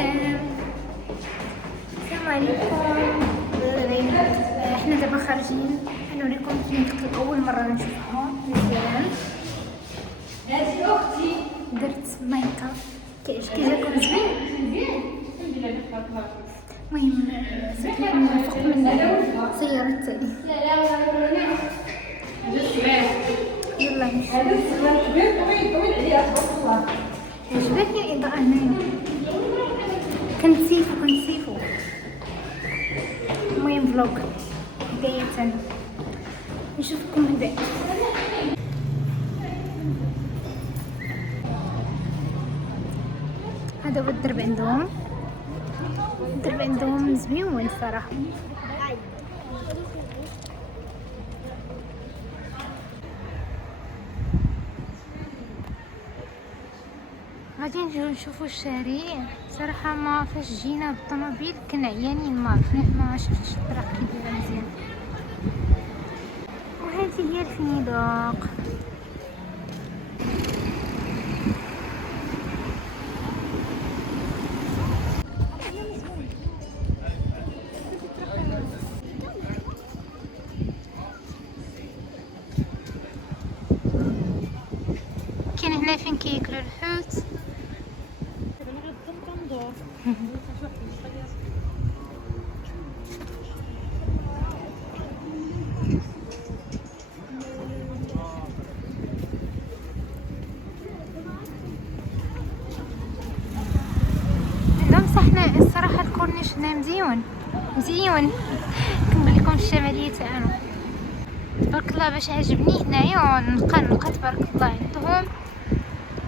السلام عليكم. احنا دابا خارجين نوريكم فين اول مره نشوفها مزيان. هذه اختي درت ميك اب كيجيكم زوين. المهم سكني فوق من السياره التالي. يلا نمشي. عجبتني الاضاءه هنايا. كنسيفو المهم فلوق بداية نشوفكم من بعد. هذا هو الدرب عندهم زوين صراحة. غادي نجيو نشوفوا الشارع. صراحه ما فاش جينا بالطوموبيل كنا عيانين، ما شفتش الطريق كي دايره مزيان. وهذه هي الفندق. كاين هنا فين كياكلوا الحوت. عندهم صحنا الصراحه الكورنيش هنا مزيون كنقول لكم الشماليه تاعنا تبارك الله. باش عجبني هنايا نلقى تبارك الله عندهم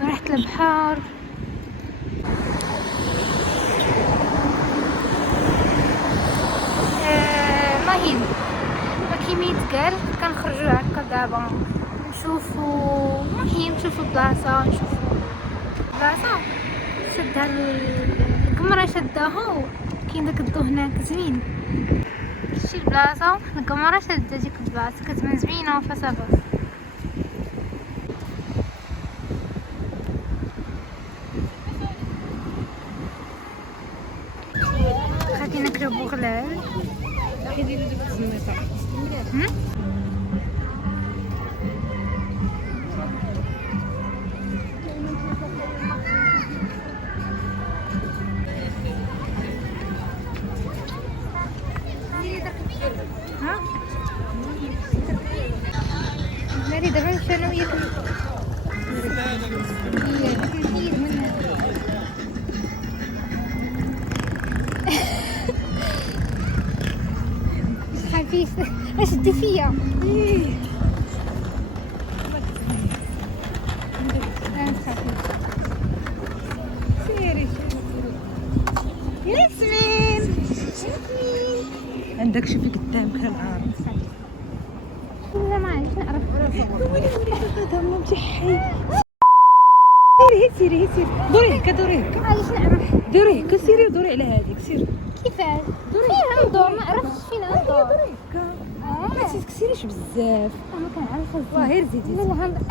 ريحه البحر. المهم كيما يتقال كنخرجوا هكا دابا نشوفوا بلاصه شدها القمره شداها. كاين داك الضو هناك زوين. شتي البلاصه القمره شاده ديك البلاصه كتبان زوينه وفاساباس. غادي ناكلو بوغلال. مالي دابا نمشي انا وياك نحيد منها. خفيفة اشدي فيا. سيري ياسمين عندك شوفي قدامك العار. لا ما عرفت نعرف. هذا مامتي حي. سيري دوري هكا علاش نعرف. دوري هكا سيري ودوري على هذيك سيري. كيفاش فين ندور؟ ما عرفتش فين ندور. دوري هكا ما تكسيريش بزاف. ما كنعرفش واه غير زيدي ولا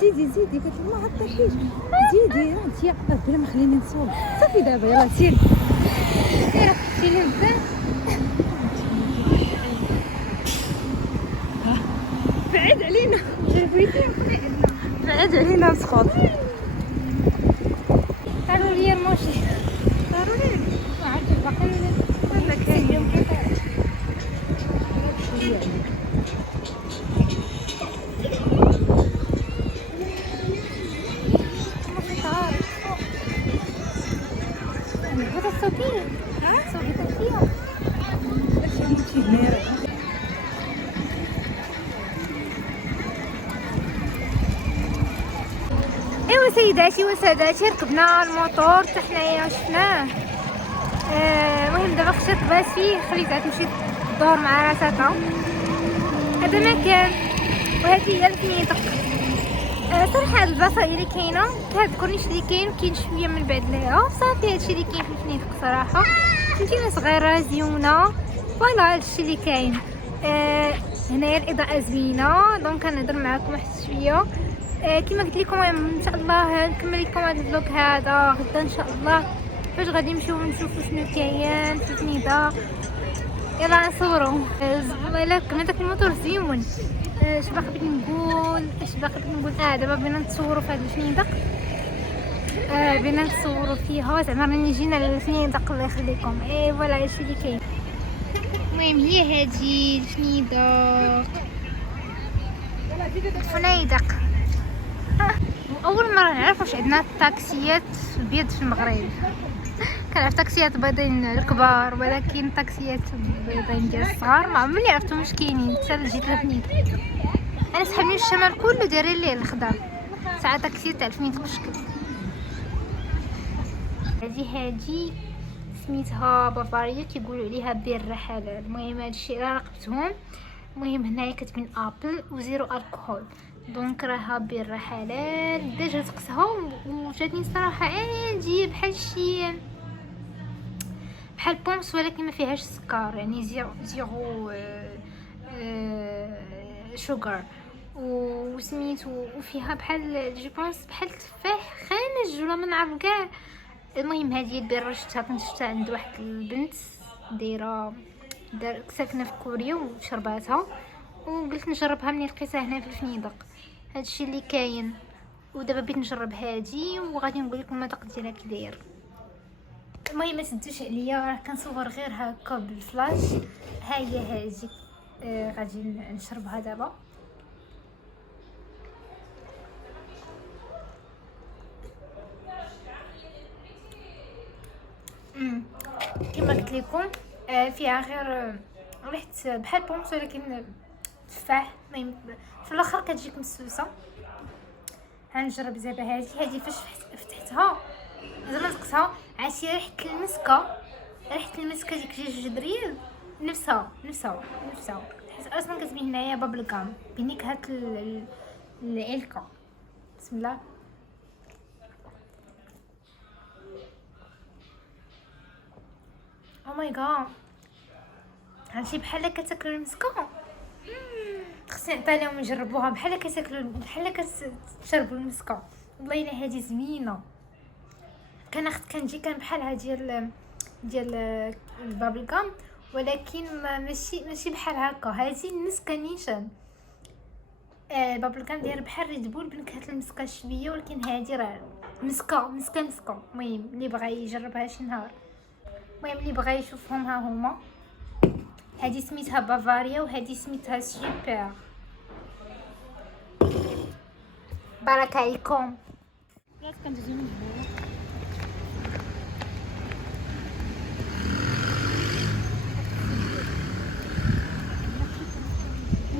زيدي قلت ما عطيحيش. زيدي راه انت بلا ما خليني نصور. صافي دابا يلاه سيري سيري بزاف. بعد علينا بعد علينا سخوط. ضروري الموشي ضروري ما عرفتش باقي ولا كاين هذا الصوتيه صوتيه فيها. ايوا سيداتي وسادتي ركبنا الموطور حتى حنايا شفناه. المهم دابا خشات باس فيه خليتها تمشي تدور مع راساتها. هذا مكان وهذه هي الفنيدق. صراحه هاد البلاصه اللي كاينه هاد الكورنيش اللي كاين شويه من بعد ليها صافي. هادشي اللي كاين في الفنيدق صراحه. مدينه صغيره زيونه فوالا هادشي اللي كاين. هنايا الاضاءه زوينه دونك كنهضر معكم واحد شويه. كما قلت لكم ان شاء الله نكمل لكم هذا الفلوق هذا غدا ان شاء الله فاش غادي نمشيو نشوفو شنو كاين في فنيدق. يلا نصورو. والله كنا داك الموتور زيون. اش باقي بغيت نقول دابا بغينا نتصوروا في هذا الفنيدق. بغينا نتصوروا فيها زعما راني جينا للفنيدق الله يخليكم. فوالا هادشي اللي كاين. المهم هي هادي الفنيدق. اول مره نعرف واش عندنا طاكسيات بيض في المغرب. كنعرف طاكسيات بيضين الكبار ولكن طاكسيات بيضين ديال الصغار ما عمرني عرفتهم واش كاينين حتى جيت لفنيدق. انا سحبني الشمال كله دايرين ليه الخضر. ساعه طاكسي تاع فنيدق بشكل. هادي سميتها بافاريا كيقولوا عليها بير حلال. المهم هادشي راقبتهم. المهم هنايا كاتبين ابل وزيرو الكحول دونك راها بير حلال. ديجا تقسها وجاتني صراحه عادي بحال بونس ولكن ما فيهاش سكر يعني زيرو شوغر وسميتو وفيها بحال جو بونس بحال التفاح خانج ولا ما نعرف كاع. المهم هذه البيره كنت شفتها عند واحد البنت دايره ساكنه في كوريا وشرباتها وقلت نجربها ملي لقيتها هنا في الفنيدق. هادشي اللي كاين. ودابا بغيت نجرب هادي وغادي نقول لكم المذاق ديالها كي داير. المهم ما تدوش عليا راه كنصور غير هكا بالفلاش. ها هي هادي. غادي نشربها دابا. كما قلت لكم فيها غير ريحه بحال بونس ولكن تفاح. المهم في الاخر كتجيك مسوسه. هنجرب دابا هادي فاش فتحتها زعما نقصها عرفتي ريحه المسكه ديك جبريل نفسها حيت اصلا كتبين هنايا بابل غام بنكهه العلكه. بسم الله. او ماي جاد هادشي بحال كتاكلوا المسكه. خصني نعطي لهم يجربوها بحال كتشربوا المسكه. والله الا هذه زوينه. كنجي كان بحالها ديال البابل غام ولكن ماشي بحال هكا. هذه المسكه نيشان. بابل غام داير بحال ريد بول بنكهه المسكه شويه ولكن هذه راه مسكه. المهم اللي بغى يجربها شي نهار. المهم اللي بغى يشوفهم ها هما. هذه سميتها بافاريا وهذه سميتها سوبر. بارك عليكم.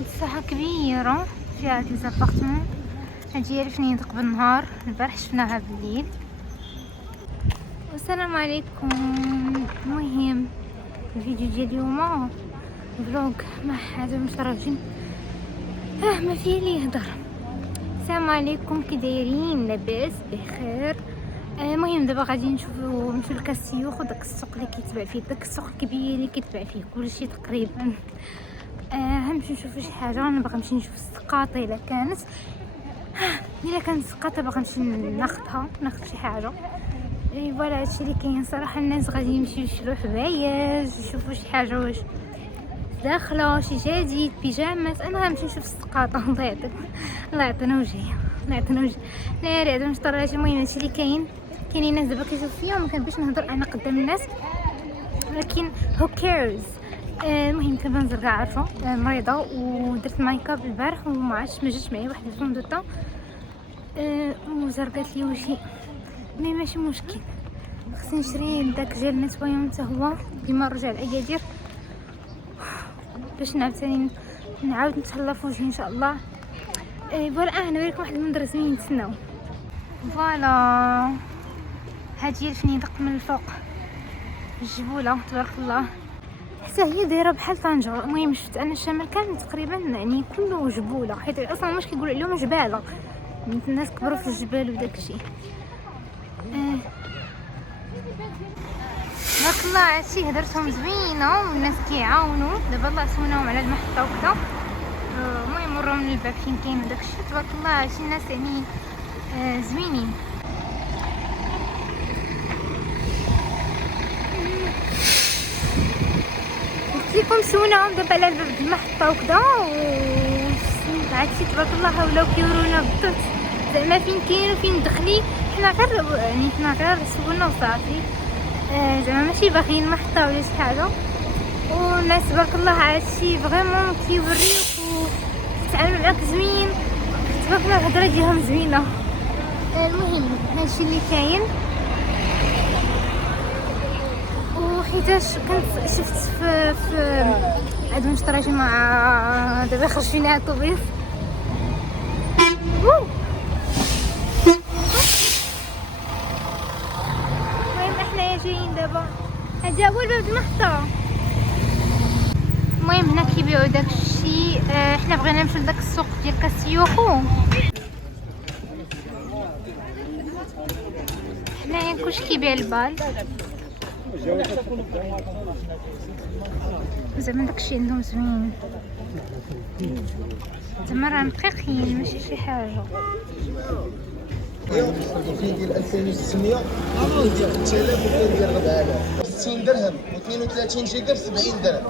مساحه كبيره فيها هاد ليزابارتمون. هادي هي الفنيدق بالنهار. البارح شفناها بالليل. والسلام عليكم. المهم الفيديو ديال اليوم فلوغ مع هذا مشرفين ما فيه لي يهضر. السلام عليكم كي دايرين؟ لاباس بخير. المهم دابا غادي نمشيو لكاسيوخ وداك السوق اللي كيتباع فيه داك السوق الكبير اللي كيتباع فيه كلشي تقريبا. غنمشي نشوف شي حاجه. انا باغا نمشي نشوف السقاطه الا كانت السقاطه باغا نمشي ناخذ شي حاجه. فوالا هادشي اللي كاين صراحه. الناس غادي يمشيو يشرو حوايج يشوفوا شي حاجه واش داخله شي جديد بيجامات. انا غنمشي نشوف السقاطه. الله يعطينا وجهي. لا راه مش طراشي. المهم هادشي اللي كاينين ناس دابا كيشوفوا فيا وما كنبغيش نهضر انا قدام الناس ولكن هو كيرز. المهم كنبان زرقاء عارفه مريضه ودرت مايكاب البارح وما عرفتش ما جاتش معايا واحد الفون دو طون وزرقات لي وجهي. مي ماشي مشكل. خصني نشري داك جيل نيتوايون حتى هو ديما نرجع لاكادير باش نعاود نتهلا في وجهي ان شاء الله. فوالا نوريكم واحد المنظر زوين نتسناو. فوالا هادي الفنيدق من الفوق الجبوله تبارك الله حتى هي دايره بحال طنجة. المهم شفت انا الشمال كامل تقريبا يعني كله جبوله حيت اصلا واش كيقولوا عليهم جباله. الناس كبروا في الجبال وداك الشيء. تبارك الله هادشي هدرتهم زوينه والناس كيعاونوا. دابا الله سوناهم على المحطه وكذا. المهم وراو من الباب فين كاين وداك الشيء. تبارك الله هادشي الناس يعني زوينين. قلت لكم مشونا دابا على باب المحطه وكذا هادشي تبارك الله ولاو كيورونا بالضبط زعما فين كاين وفين ندخلي. حنا غير سولنا وصافي، زعما ماشي باغيين محطه ولا شي حاجه. والناس تبارك الله هادشي فريمون كيوريوك وتعامل معاك زوين، تبارك الله الهضره ديالهم زوينه. المهم هادشي اللي كاين. وحيتاش كنت شفت في عندهم اشتراكي مع دابا خرج فينا الطوبيس. المهم احنا جايين دابا، هذا هو باب المحطه. المهم هنا كيبيعوا داكشي. احنا بغينا نمشيو لداك السوق ديال كاسيوخو. حنايا كلشي كيبيع البال، زعما داكشي عندهم زوين، زعما راه نقيقين ماشي شي حاجه. كاين ديال 2600 وكاين ديال 3000 وكاين ديال 4000 60 درهم و32 جيجا ب 70 درهم.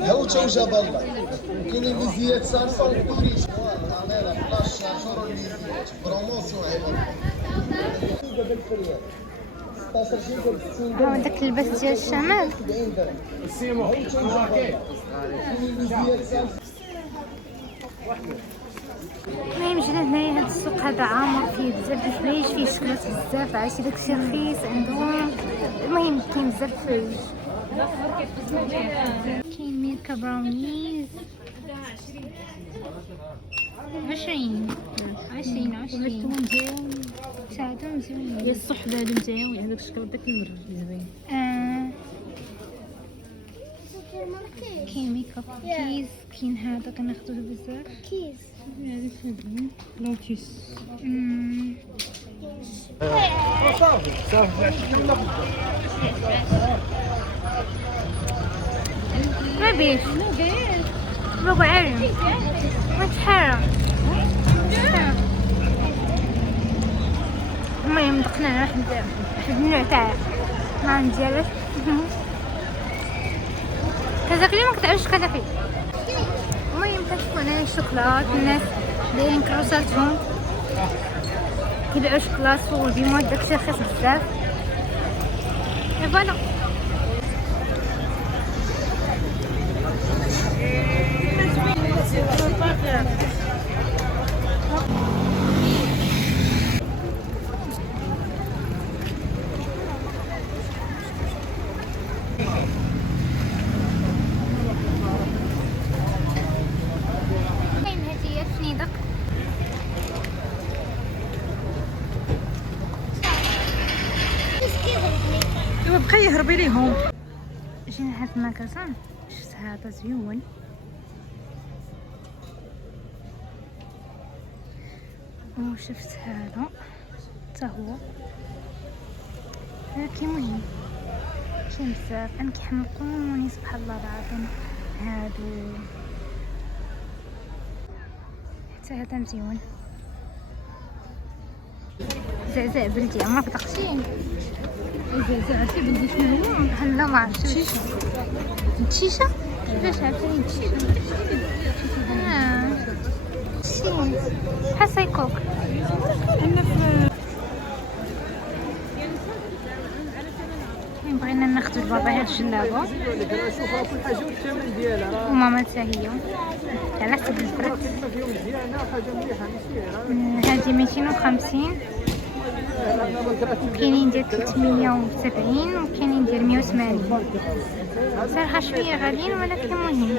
هاوتا وجاب الله. وكاينين ميزيات سامسونج كوريج كاميرا فلاش شارجور والميزيات بروموسيون عيبون دابا الفريال 16 جيجا ب 60 درهم. ها داك اللباس ديال الشمال 70 درهم. هاوتا وجاب كاينين ميزيات سامسونج. المهم جينا هنايا هاد السوق هذا عامر فيه بزاف د الحوايج، فيه شكلات بزاف، عرفتي داكشي رخيص عندهم. المهم كاين بزاف د الحوايج، كاين ميلكا براونيز 20 ساعدهم زوين. يا الصحبه هادو مزيان هذاك الشكل داك المر زوين. كاين ميك اب كيز، كاين هذا كناخذوه بزاف كيز هذه فهمتني لوتيس. ما بيش بابا عارف ما تحرم. المهم دقنا واحد النوع تاع ما ديالك كزاكلي ما كتعرفش كزاكلي. المهم كتشوفوا هنايا الشوكولات، الناس دايرين كروساتهم كيبيعوا شوكولات وديما داكشي رخيص بزاف. فوالا ايوا بقى يهربي ليهم. جينا هاد المكازان شفت هذا زوين وشفت هذا حتى هو، ولكن مهم كاين بزاف انا كيحمقوني سبحان الله العظيم. هادو حتى هذا مزيون زعزع بلدي عمرك دقتي زعزع شي بلدي شنو هو؟ هلا ما عرفتش شيشه الشيشه كيفاش عرفتي الشيشه؟ شي بحال سايكوك. بغينا ناخذ لبابا هاد الجلابه وماما حتى هي على حسب البرد. هذه 250 وكاينين ديال 370 وكاينين ديال 180. صراحه شويه غاليين ولكن مهم.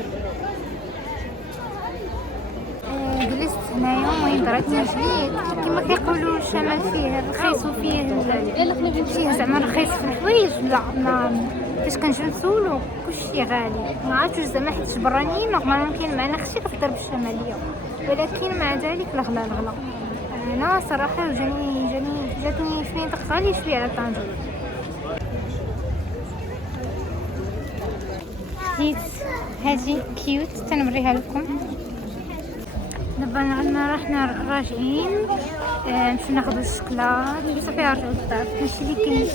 جلست هنايا المهم ضربت رجلي كما كيقولوا الشمال فيه الرخيص وفيه زعما رخيص في الحوايج. لا فاش كنجيو نسولو كلشي غالي، ما عرفتش زعما حيت برانيين نورمالمون كاين معنا خشي كتضرب الشماليه، ولكن مع ذلك الغلا انا صراحه جاتني فنيدق غالي شويه على طنجة. حيت هذه كيوت تنوريها لكم. دابا رحنا راجعين نمشيو ناخذ الشكلاط وصافي نرجعو للدار. هادشي اللي كاين.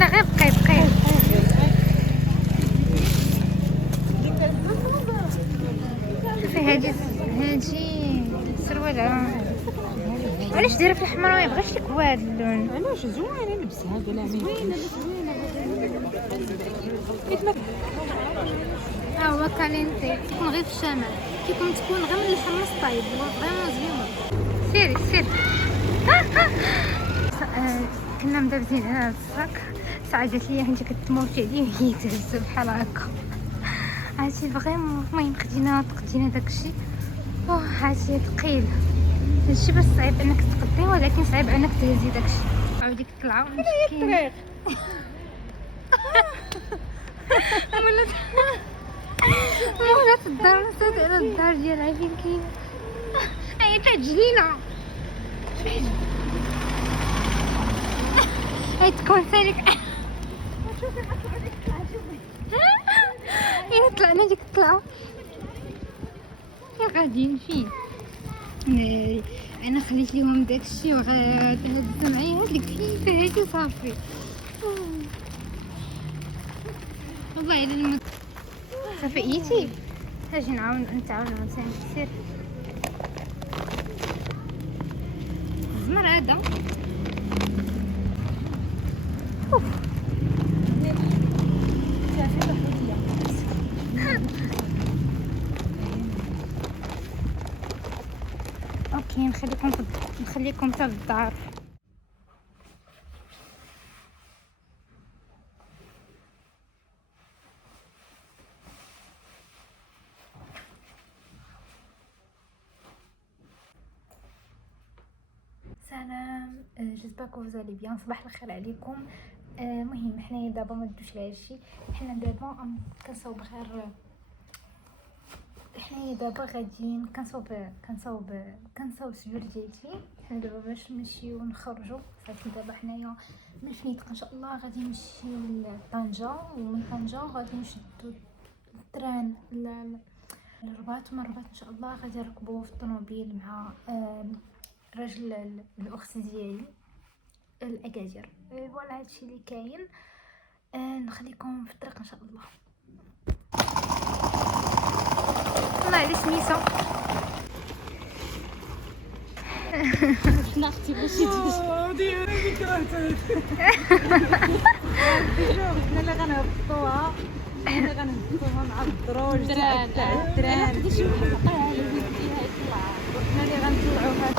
لا غير بقي هادشي سروالة علاش دايره في الحمراء؟ ما يبغيش لك هاد اللون. علاش زوينه لبسها بلا زوينه ها هو كالينتي تكون غير في الشمال، كيكون تكون غير من الحمص طايب، هو فريمون زوين. سيري سيري. كنا مدابزين على هاد الصاك، ساعة جات ليا حنت كتموتي عليه وهي تهز بحال هكا. هادشي فريمون المهم خدينا داكشي. هادشي ثقيل، هادشي بس صعيب انك تقديه، ولكن صعيب انك تهزي داكشي. عاودي كطلعو مسكين. مولات الدار نسيت على الدار ديالها فين كاينه. هي تعجلينا هي تكون سالك. هي طلعنا ديك الطلعه يا غاديين فين. انا خليت ليهم داكشي وغاد هاد معايا هاديك الكيسه هادي صافي. والله الا صافي ايتي اجي نتعاونوا مثلا كثير الزمر هذا. اوكي نخليكم حتى للدار. سلام، جيسبر كو فوزالي بيان. صباح الخير عليكم. مهم حنايا دابا ما ندوش على هادشي، حنا دابا كنصاوب غير، حنايا دابا غاديين كنصاوب السجور ديالتي. حنا دابا باش نمشيو نخرجوا صافي. دابا حنايا من فنيدق ان شاء الله غادي نمشيو لطنجة، ومن طنجة غادي نشدو التران للرباط، ومن الرباط ان شاء الله غادي نركبوا في الطوموبيل مع رجل الاخت ديالي الاكاجير. فوالا هادشي اللي كاين. نخليكم في الطريق ان شاء الله. الله على سميتو شنا اختي باش يدوز ديالي كرهتك. حنا اللي غنهبطوها مع الدروج تاع التران. وحنا اللي غنطلعوها.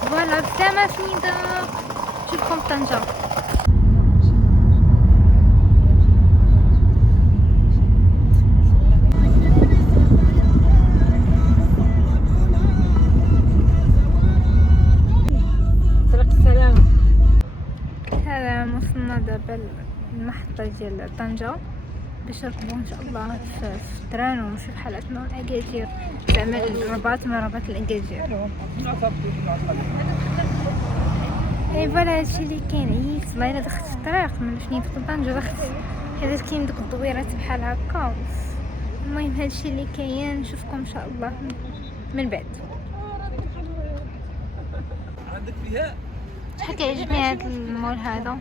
فوالا بسلامة فنيدة، نشوفكم في طنجة. سلام، وصلنا دابا المحطة ديال طنجة باش نركبو ان شاء الله في التران ونمشيو بحال هكا اكاجير، زعما الرباط من رباط الاكاجير. اي فوالا هادشي اللي كاين. عييت والله الا دخلت في الطريق من فنيدق لطنجة، دخلت حيت كاين دوك الدويرات بحال هكا. المهم هادشي اللي كاين، نشوفكم ان شاء الله من بعد. شحال كيعجبني هاد المول هذا،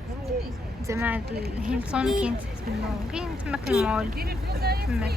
زعما هاد الهيلتون كاين تحت منه، كاين تماك المول تماك.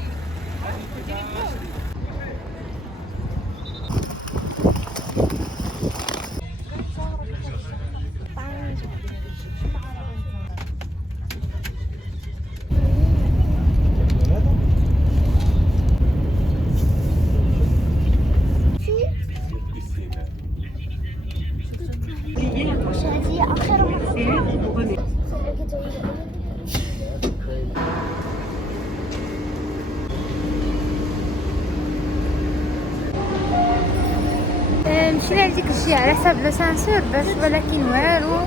مشينا لديك الجهة على حساب لاسانسور باش، ولكن والو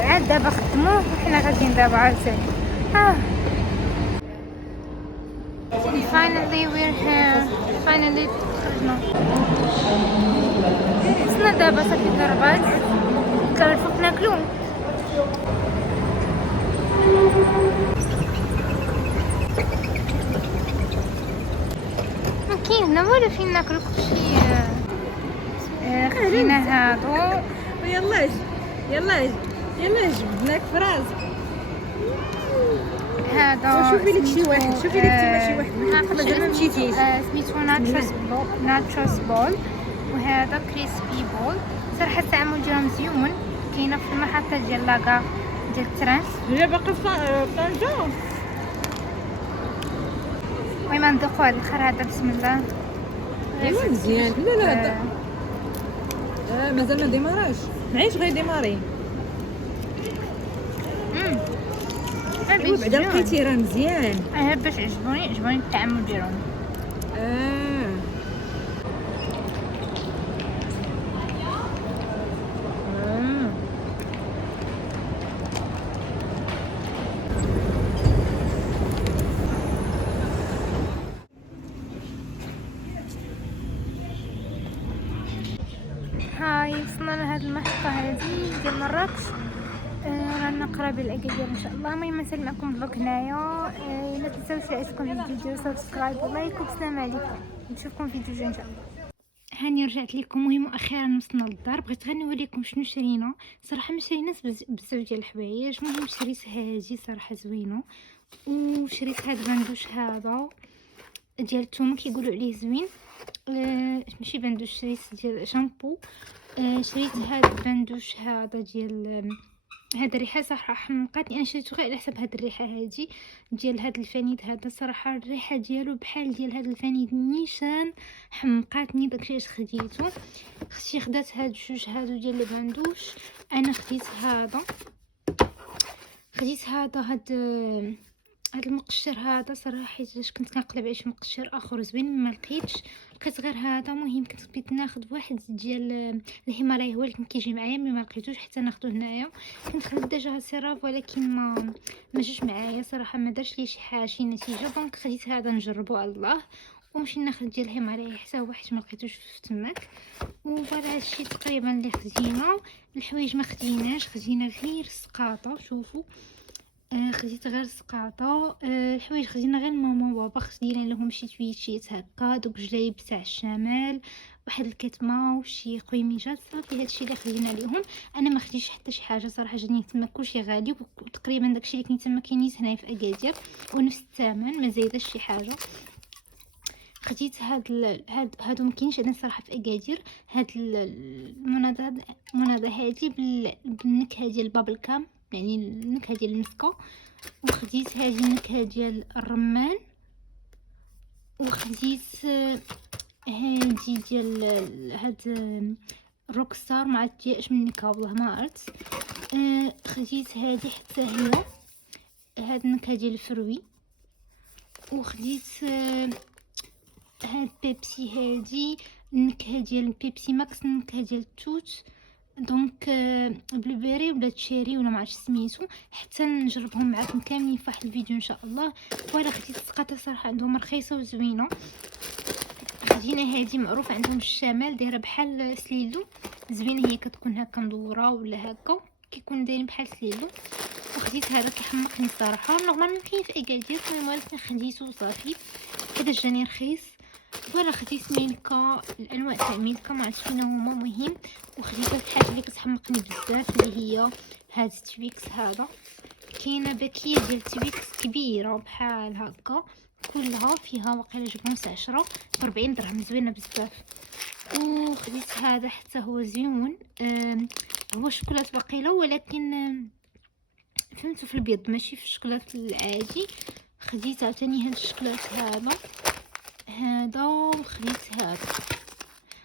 عاد دابا خدموه وحنا غاديين دابا عاوتاني. finally we're here. finally خرجنا، وصلنا دابا صافي الرباط. كنفوق ناكلو. ما كاين هنا والو فين ناكلو، كلشي خدينا هادو. يلا جبدناك في راسك. هذا شوفي لك شي واحد، شوفي لك تما شي واحد. مازال ما مشيتيش. سميتو ناتشوس بول. وهذا كريسبي بول. صراحه التعامل ديالهم مزيون. كاينه في المحطه ديال لاكار ديال التران. هي باقي في طنجة. المهم ندوقو هاد الخر هذا بسم الله. ايوا مزيان. لا مازال ما ديماراش. معيش غيديماري. بعدا لقيتي راه مزيان. باش عجبوني التعامل ديالهم. هاي وصلنا لهاد المحطة هادي ديال مراكش. رانا قرابين لأكادير ان شاء الله. المهم نسلمكم الفلوق هنايا. لا تنساوش تعجبكم الفيديو سبسكرايب ولايك والسلام عليكم. نشوفكم في فيديو جاي ان شاء الله. هاني رجعت لكم. المهم اخيرا وصلنا للدار. بغيت غير نوريكم شنو شرينا. صراحه ما شريناش بزاف ديال الحوايج. المهم شريت هادي صراحه زوينه، وشريت هاد البندوش هذا ديال الثوم كيقولوا عليه زوين. ماشي بندوش، شريت ديال شامبو. شريت هاد البندوش هذا ديال هاد الريحه صراحه حمقاتني. انا شريته غير على حساب هاد الريحه هادي ديال هاد الفانيد هذا. صراحه الريحه ديالو بحال ديال هاد الفانيد نيشان، حمقاتني. داكشي علاش خديته. اختي خدات هاد جوج هادو ديال البندوش. انا خديت هذا هاد المقشر هذا صراحه، حيت كنت كنقلب على شي مقشر اخر زوين ما لقيت غير هذا. مهم كنت بغيت ناخذ واحد ديال الهيمالايا هو اللي كان كيجي معايا، ما لقيتوش حتى ناخذه هنايا. كنت خديت ديجا سيراف ولكن ما جاش معايا صراحه، ما دارش لي شي نتيجه. دونك خديت هذا نجربو على الله، ومشي ناخذ ديال الهيمالايا حتى هو حيت ما لقيتوش في تماك. وفوالا هادشي تقريبا اللي خدينا. الحوايج ما خدينا غير السقاطه. شوفوا خديت غير السقاطه. الحوايج خدينا غير ماما وبابا. خدينا لهم شي تويتشيت هكا، دوك جلايب تاع الشمال، واحد الكتمه وشي قويميجات. صافي هادشي اللي خدينا ليهم. انا ما خديتش حتى شي حاجه صراحه. جاني تما كلشي غالي، وتقريبا داكشي اللي كاين تما كاينيت هنايا في اكادير ونفس الثمن، ما زايداش شي حاجه. خديت هادو مكاينش عندنا صراحه في اكادير. هاد المناضه هادي بالنكهه ديال البابل كام، يعني النكهه ديال المسكه. وخديت هذه النكهه ديال الرمان. وخديت هذه ديال هاد روكستار، ما عرفت اش من نكهه والله ما عرفت. خديت هذه حتى هي هاد النكهه ديال الفروي. وخديت هاد بيبسي هادي النكهه ديال بيبسي ماكس، النكهه ديال التوت. دونك بلوبيري ولا تشيري ولا ما عرفتش سميتو، حتى نجربهم معكم كاملين في واحد الفيديو ان شاء الله. ولا خديت السقاطه صراحه عندهم رخيصه وزوينه. خدينا هذه معروف عندهم الشمال، دايره بحال سليلو، زوينه. هي كتكون هكا مدوره ولا هكا، كيكون دايرين بحال سليلو. وخديت هذا كيحمقني الصراحه. نورمالمون كاين في اكادير، ولكن خديته صافي هذا جاني رخيص. ولا خديت ميلكا، الانواع تاع ميلكا ما عرفتش فين هما. مهم وخديت الحاجه اللي كتحمقني بزاف اللي هي هاد تويكس هذا. كاينه باكيه ديال تويكس كبيره بحال هكا، كلها فيها واقيلا جبونس 10 ب 40 درهم، زوينه بزاف. وخديت هذا حتى هو زيون. هو شوكولاط واقيلا، ولكن فهمتو في البيض ماشي في الشوكولاط العادي. خديت عاوتاني هاد الشوكولاط هذا وخديت هذا.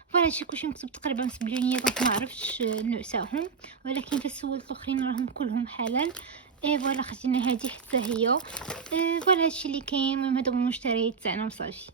فوالا هادشي كلشي مكتوب تقريبا ب7 دونك ما عرفتش النوع تاعهم، ولكن فسولت الاخرين راهم كلهم حلال. فوالا خدينا هذه حتى هي. فوالا هادشي اللي كاين. المهم هادو هما المشتريات تاعنا وصافي.